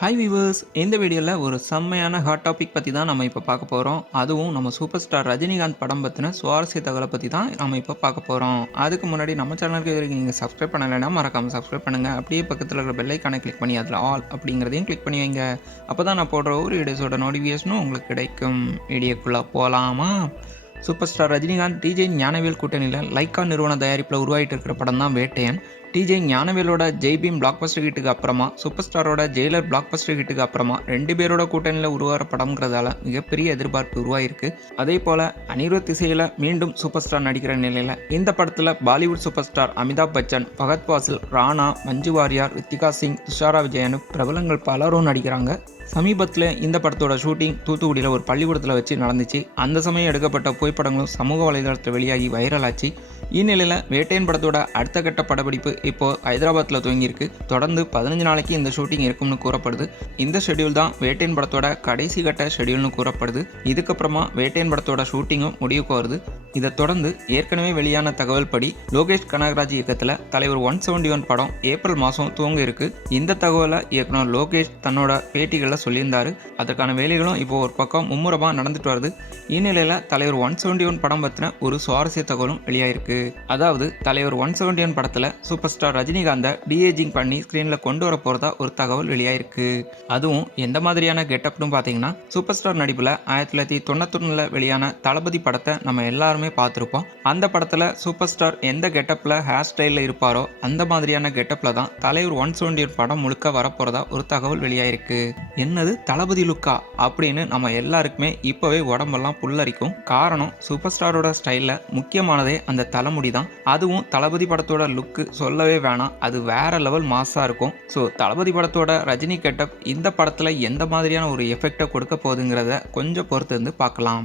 Hi viewers இந்த வீடியோவில் ஒரு செம்மையான ஹாட் டாபிக் பற்றி தான் நம்ம இப்போ பார்க்க போகிறோம் அதுவும் நம்ம சூப்பர் ஸ்டார் ரஜினிகாந்த் படம் பற்றின சுவாரஸ்ய தகவலை பற்றி தான் நம்ம இப்போ பார்க்க போகிறோம் அதுக்கு முன்னாடி நம்ம சேனலுக்கு இது வரைக்கும் நீங்கள் சப்ஸ்கிரைப் பண்ணலைன்னா மறக்காமல் சப்ஸ்கிரைப் பண்ணுங்கள் அப்படியே பக்கத்தில் இருக்கிற பெல்லைக்கானை கிளிக் பண்ணி அதில் ஆல் அப்படிங்கிறதையும் கிளிக் பண்ணி வைங்க. அப்போ தான் நான் போடுற ஒரு வீடியோஸோட நோட்டிஃபிகேஷனும் உங்களுக்கு கிடைக்கும். வீடியோக்குள்ளே போகலாமா super star Rajinikanth TJ Gnanavel கூட்டணியில் லைக்கா நிறுவன தயாரிப்பில் உருவாகிட்டு இருக்கிற படம் தான் வேட்டையன். டிஜே ஞானவேலோட ஜெய்பீம் பிளாக் பஸ்டர் ஹிட்டுக்கு அப்புறமா சூப்பர் ஸ்டாரோட ஜெயிலர் பிளாக் பஸ்டர் ஹிட்டுக்கு அப்புறமா ரெண்டு பேரோட கூட்டணியில் உருவாகிற படம்ங்கிறதால மிகப்பெரிய எதிர்பார்ப்பு உருவாயிருக்கு. அதே போல் அனிருத் திசையில் மீண்டும் சூப்பர் ஸ்டார் நடிக்கிற நிலையில் இந்த படத்தில் Bollywood super star Amitabh Bachchan Fahadh Faasil Rana Manju Warrier Ritika Singh Dushara விஜயனு பிரபலங்கள் பலரும் நடிக்கிறாங்க. சமீபத்தில் இந்த படத்தோட ஷூட்டிங் தூத்துக்குடியில் ஒரு பள்ளிக்கூடத்தில் வச்சு நடந்துச்சு. அந்த சமயம் எடுக்கப்பட்ட புகைப்படங்களும் சமூக வலைதளத்தில் வெளியாகி வைரல் ஆச்சு. இந்நிலையில் வேட்டையன் படத்தோட அடுத்த கட்ட படப்பிடிப்பு இப்போ ஹைதராபாத்தில் துவங்கியிருக்கு. தொடர்ந்து பதினஞ்சு நாளைக்கு இந்த ஷூட்டிங் இருக்கும்னு கூறப்படுது. இந்த ஷெட்யூல் தான் வேட்டையன் படத்தோட கடைசி கட்ட ஷெட்யூல்னு கூறப்படுது. இதுக்கப்புறமா வேட்டையன் படத்தோட ஷூட்டிங்கும் முடிவுக்கு வருது. இதை தொடர்ந்து ஏற்கனவே வெளியான தகவல் படி லோகேஷ் கனகராஜ் இயக்கத்தில் தலைவர் ஒன் செவன்டி ஒன் படம் ஏப்ரல் மாதம் துவங்க இருக்கு. இந்த தகவலை இயக்குனர் லோகேஷ் தன்னோட பேட்டிகளில் சொல்லியிருந்தாரு. அதற்கான வேலைகளும் இப்போ ஒரு பக்கம் மும்முரமாக நடந்துட்டு வருது. இந்நிலையில் தலைவர் ஒன் செவன்டி ஒன் படம் பற்றின ஒரு சுவாரஸ்ய தகவலும் வெளியாயிருக்கு. அதாவது தலைவர் ஒன் செவன்டி ஒன் படத்தில் சூப்பர் ஸ்டார் ரஜினிகாந்தை டிஏஜிங் பண்ணி ஸ்க்ரீனில் கொண்டு வர போகிறதா ஒரு தகவல் வெளியாயிருக்கு. அதுவும் எந்த மாதிரியான கெட்டப்னு பார்த்தீங்கன்னா சூப்பர் ஸ்டார் நடிப்பில் ஆயிரத்தி தொள்ளாயிரத்தி தொண்ணூத்தொன்னில் வெளியான தளபதி படத்தை நம்ம எல்லாரும் எல்லாருமே பார்த்துருப்போம். அந்த படத்தில் சூப்பர் ஸ்டார் எந்த கெட்டப்பில் ஹேர் ஸ்டைலில் இருப்பாரோ அந்த மாதிரியான கெட்டப்பில் தான் தலைவர் ஒன் செவன்டி படம் முழுக்க வரப்போகிறதா ஒரு தகவல் வெளியாயிருக்கு. என்னது தளபதி லுக்கா? அப்படின்னு நம்ம எல்லாருக்குமே இப்போவே உடம்பெல்லாம் புல்லரிக்கும். காரணம் சூப்பர் ஸ்டாரோட ஸ்டைலில் முக்கியமானதே அந்த தலைமுடி தான். அதுவும் தளபதி படத்தோட லுக்கு சொல்லவே வேணாம். அது வேற லெவல் மாஸாக இருக்கும். ஸோ தளபதி படத்தோட ரஜினி கெட்டப் இந்த படத்தில் எந்த மாதிரியான ஒரு எஃபெக்டை கொடுக்க போகுதுங்கிறத கொஞ்சம் பொறுத்து இருந்து பார்க்கலாம்.